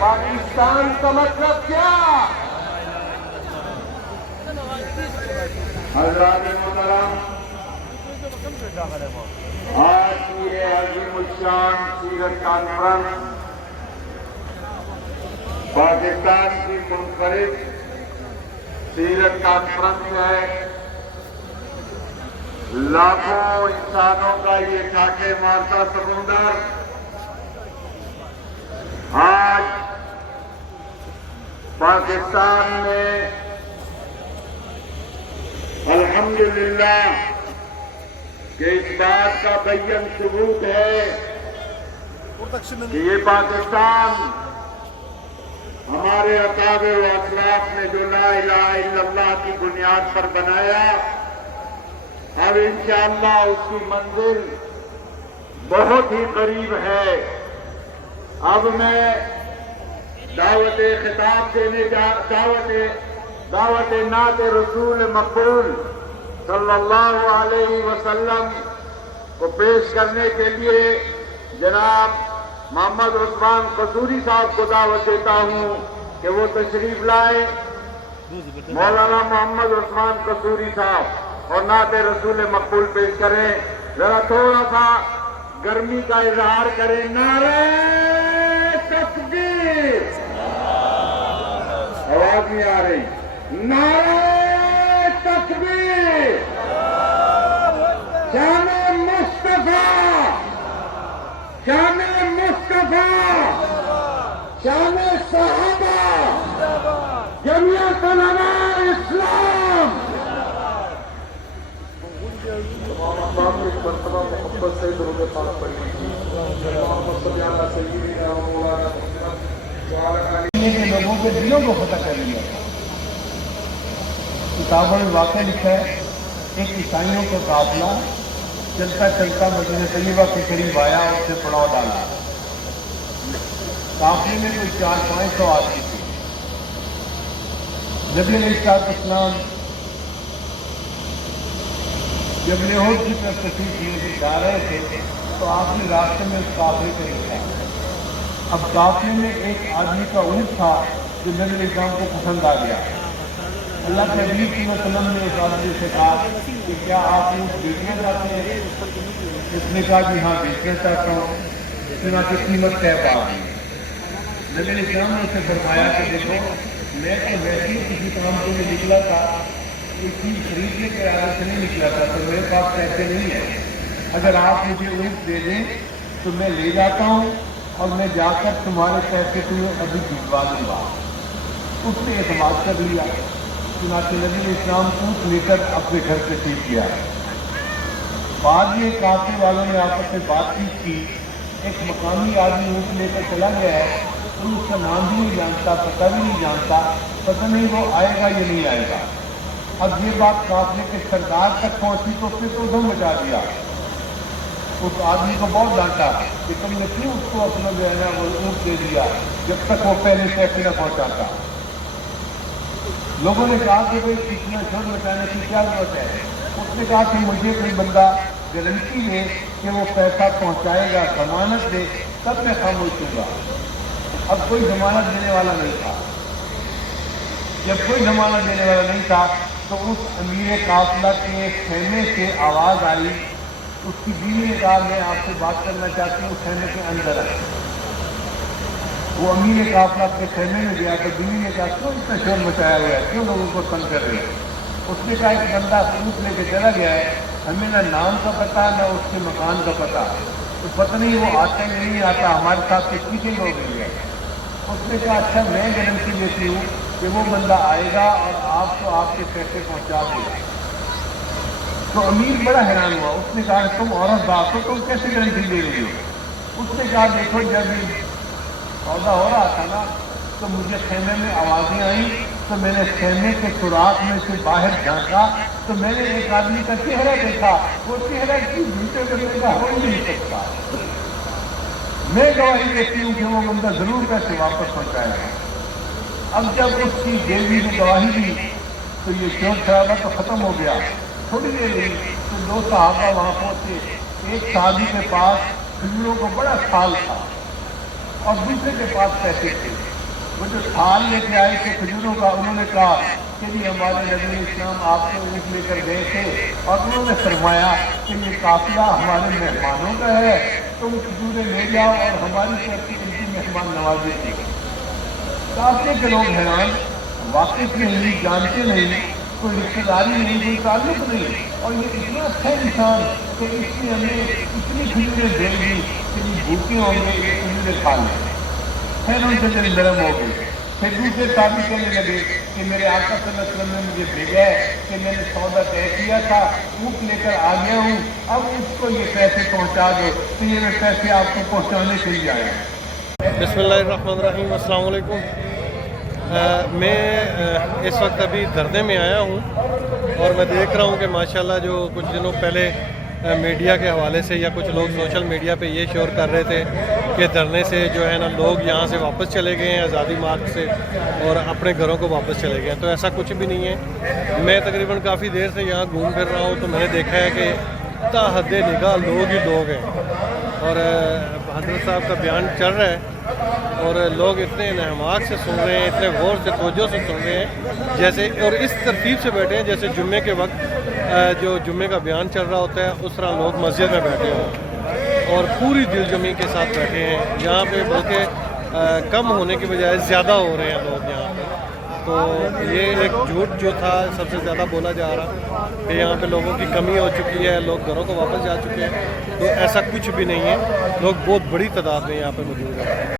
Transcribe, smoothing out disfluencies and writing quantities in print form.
پاکستان کا مطلب کیا؟ حضرات محترم، آج کی یہ عظیم الشان سیرت کانفرنس پاکستان کی منفرد سیرت کانفرنس ہے۔ لاکھوں انسانوں کا یہ ٹھاٹھے مارتا سمندر آج پاکستان میں الحمدللہ کہ اس بات کا بین ثبوت ہے کہ یہ پاکستان ہمارے اکابر و اسلاف نے جو لا الہ الا اللہ کی بنیاد پر بنایا، اب انشاءاللہ اس کی منزل بہت ہی قریب ہے۔ اب میں دعوت خطاب دینے دعوت نعت رسول مقبول صلی اللہ علیہ وسلم کو پیش کرنے کے لیے جناب محمد عثمان قصوری صاحب کو دعوت دیتا ہوں کہ وہ تشریف لائیں۔ مولانا محمد عثمان قصوری صاحب اور نعت رسول مقبول پیش کریں۔ ذرا تھوڑا سا گرمی کا اظہار کریں۔ نعرہ تکبیر، آواز نہیں آ رہی۔ نعرہ تکبیر، شان مصطفیٰ، شان مصطفیٰ، شان صحابہ، جمعیت علماء اسلام۔ مرتبہ محبت سے درود پاک پڑھی۔ لوگوں کے دلوں کو فتح کر لیا۔ کتابوں میں واقعہ لکھا ہے، ایک عیسائیوں کا قافلہ چلتا چلتا مدینہ طیبہ کے قریب آیا اور اس سے پڑاؤ ڈالا۔ قافلے میں کوئی 400-500 آدمی تھے۔ نبی علیہ السلام جب لاہور کی طرف تشریف لے جا رہے تھے تو آپ نے راستے میں اس قافلے کو دیکھا۔ اب قافلے میں ایک آدمی کا اونٹ تھا جو نبی علیہ السلام کو پسند آ گیا۔ اللہ کے حبیب صلی اللہ علیہ وسلم نے اس آدمی سے کہا کہ کیا آپ اونٹ بیچنا چاہتے ہیں؟ اس نے کہا کہ ہاں بیچنا چاہتا ہوں۔ چنانچہ قیمت طے پا دی۔ نبی علیہ السلام نے اسے فرمایا کہ دیکھو میں تو ویسے ہی کسی کام کے لیے نکلا تھا، کوئی چیز خریدنے کے ارادے سے نہیں نکلا تھا، تو میرے پاس پیسے نہیں ہیں۔ اگر آپ مجھے اونٹ دے دیں تو میں لے جاتا ہوں اور میں جا کر تمہارے پیسے تمہیں ابھی بھجوا دوں گا۔ اس نے اعتماد کر لیا۔ چنانچہ نبی علیہ السلام اونٹ لے کر اپنے گھر سے ٹھیک کیا۔ بعد میں قافلے والوں نے آپس میں بات چیت کی۔ ایک مقامی آدمی اونٹ لے کر چلا گیا ہے، کوئی اس کا نام بھی نہیں جانتا، پتہ بھی نہیں جانتا، پتہ نہیں وہ آئے گا یا نہیں آئے گا۔ اب یہ بات قافلے کے سردار تک پہنچی تو اس نے تو ادھم مچا دیا۔ اس آدمی کو بہت ڈانٹا کہ تم نے کیوں اس کو اپنا جو ہے نا وہ اونٹ دے دیا جب تک وہ پہلے پیسے نہ پہنچاتا۔ लोगों ने कहा कि भाई इसमें शोर मचाने की क्या जरूरत है। उसने कहा कि मुझे कोई बंदा गारंटी दे कि वो पैसा पहुंचाएगा, जमानत दे, तब मैं खामोश दूंगा। अब कोई जमानत देने वाला नहीं था। जब कोई जमानत देने वाला नहीं था तो उस अमीर काफिला के खेमे से आवाज़ आई। उसकी बीवी ने कहा मैं आपसे बात करना चाहती हूँ, खेमे के अंदर है। वो अमीर काफिला के खेमे में गया तो बीवी ने कहा क्यों इतना शोर मचाया हुआ है, क्यों लोगों को तंग कर रहे हैं। उसने कहा एक बंदा सूट लेके चला गया है, हमें ना नाम का पता ना उसके मकान का पता, तो पता नहीं वो आता ही नहीं आता, हमारे साथ कितनी के लोग हैं। उसने कहा अच्छा मैं गारंटी देती हूँ कि वो बंदा आएगा और आपको आपके पैसे पहुँचा देगा। तो अमीर बड़ा हैरान हुआ। उसने कहा तुम औरत बात हो, तुम कैसे गारंटी दे रही हो। उसने कहा देखो जब सौदा हो रहा था ना तो मुझे खेमे में आवाज़ें आई, तो मैंने खेमे के सुराख में से बाहर झांका तो मैंने एक आदमी का चेहरा देखा। वो चेहरा की झूठे बंदे का हो ही नहीं सकता। मैं गवाही देती हूँ कि वो बंदा जरूर पैसे वापस पहुँचाएगा। अब जब उसकी देवी ने गवाही दी तो ये शोर शराबा तो खत्म हो गया। थोड़ी देर हुई तो दो साहबा वहाँ पहुँचे। एक साहबी के पास खजूरों का बड़ा थाल था और दूसरे के पास पैसे थे। वो जो थाल लेके आए थे खजूरों का, उन्होंने कहा कि जी हमारे नबी इस्लाम आपको ईद लेकर गए थे और उन्होंने फरमाया कि ये काफिला हमारे मेहमानों का है, तुम खजूरें ले जाओ और हमारी तरफ से इनकी मेहमान नवाजी की। काफिले के लोग हैरान, वाकिफ नहीं, जानते नहीं, कोई रिश्तेदारी नहीं, कोई ताल्लुक नहीं, और ये इतना अच्छा इंसान कि इसने हमें इतनी खजूरें दे दी कि ये भूखे होंगे, ये खजूरें खा लें। फिर उनसे दिल नरम हो गए। फिर दूसरे साथी कहने लगे कि मेरे आका सल्लल्लाहु अलैहि वसल्लम ने मुझे भेजा है कि मैंने सौदा तय किया था, ऊँट लेकर आ गया हूँ, अब उसको ये पैसे पहुँचा दो। तो ये मैं पैसे आपको पहुँचाने के लिए आया। बिस्मिल्लाहिर्रहमानिर्रहीम, अस्सलाम वालेकुम। मैं इस वक्त अभी धरने में आया हूँ और मैं देख रहा हूँ कि माशाल्लाह जो कुछ दिनों पहले मीडिया के हवाले से या कुछ लोग सोशल मीडिया पे ये शोर कर रहे थे कि धरने से जो है ना लोग यहाँ से वापस चले गए हैं आज़ादी मार्ग से और अपने घरों को वापस चले गए हैं। तो ऐसा कुछ भी नहीं है। मैं तकरीबन काफ़ी देर से यहाँ घूम फिर रहा हूँ तो मैंने देखा है कि ताहद निगाह लोग ही लोग हैं और हज़रत साहब का बयान चल रहा है और लोग इतने इन्हमाक से सुन रहे हैं, इतने गौर से तवज्जो से सुन रहे हैं जैसे, और इस तरतीब से बैठे हैं जैसे जुम्मे के वक्त जो जुम्मे का बयान चल रहा होता है उस तरह लोग मस्जिद में बैठे हों और पूरी दिलजमी के साथ बैठे हैं। यहाँ पे बल्कि कम होने की बजाय ज़्यादा हो रहे हैं लोग यहाँ पे। तो ये एक झूठ जो था सबसे ज़्यादा बोला जा रहा कि यहाँ पे लोगों की कमी हो चुकी है, लोग घरों को वापस जा चुके हैं, तो ऐसा कुछ भी नहीं है। लोग बहुत बड़ी तादाद में यहाँ पे मौजूद हैं।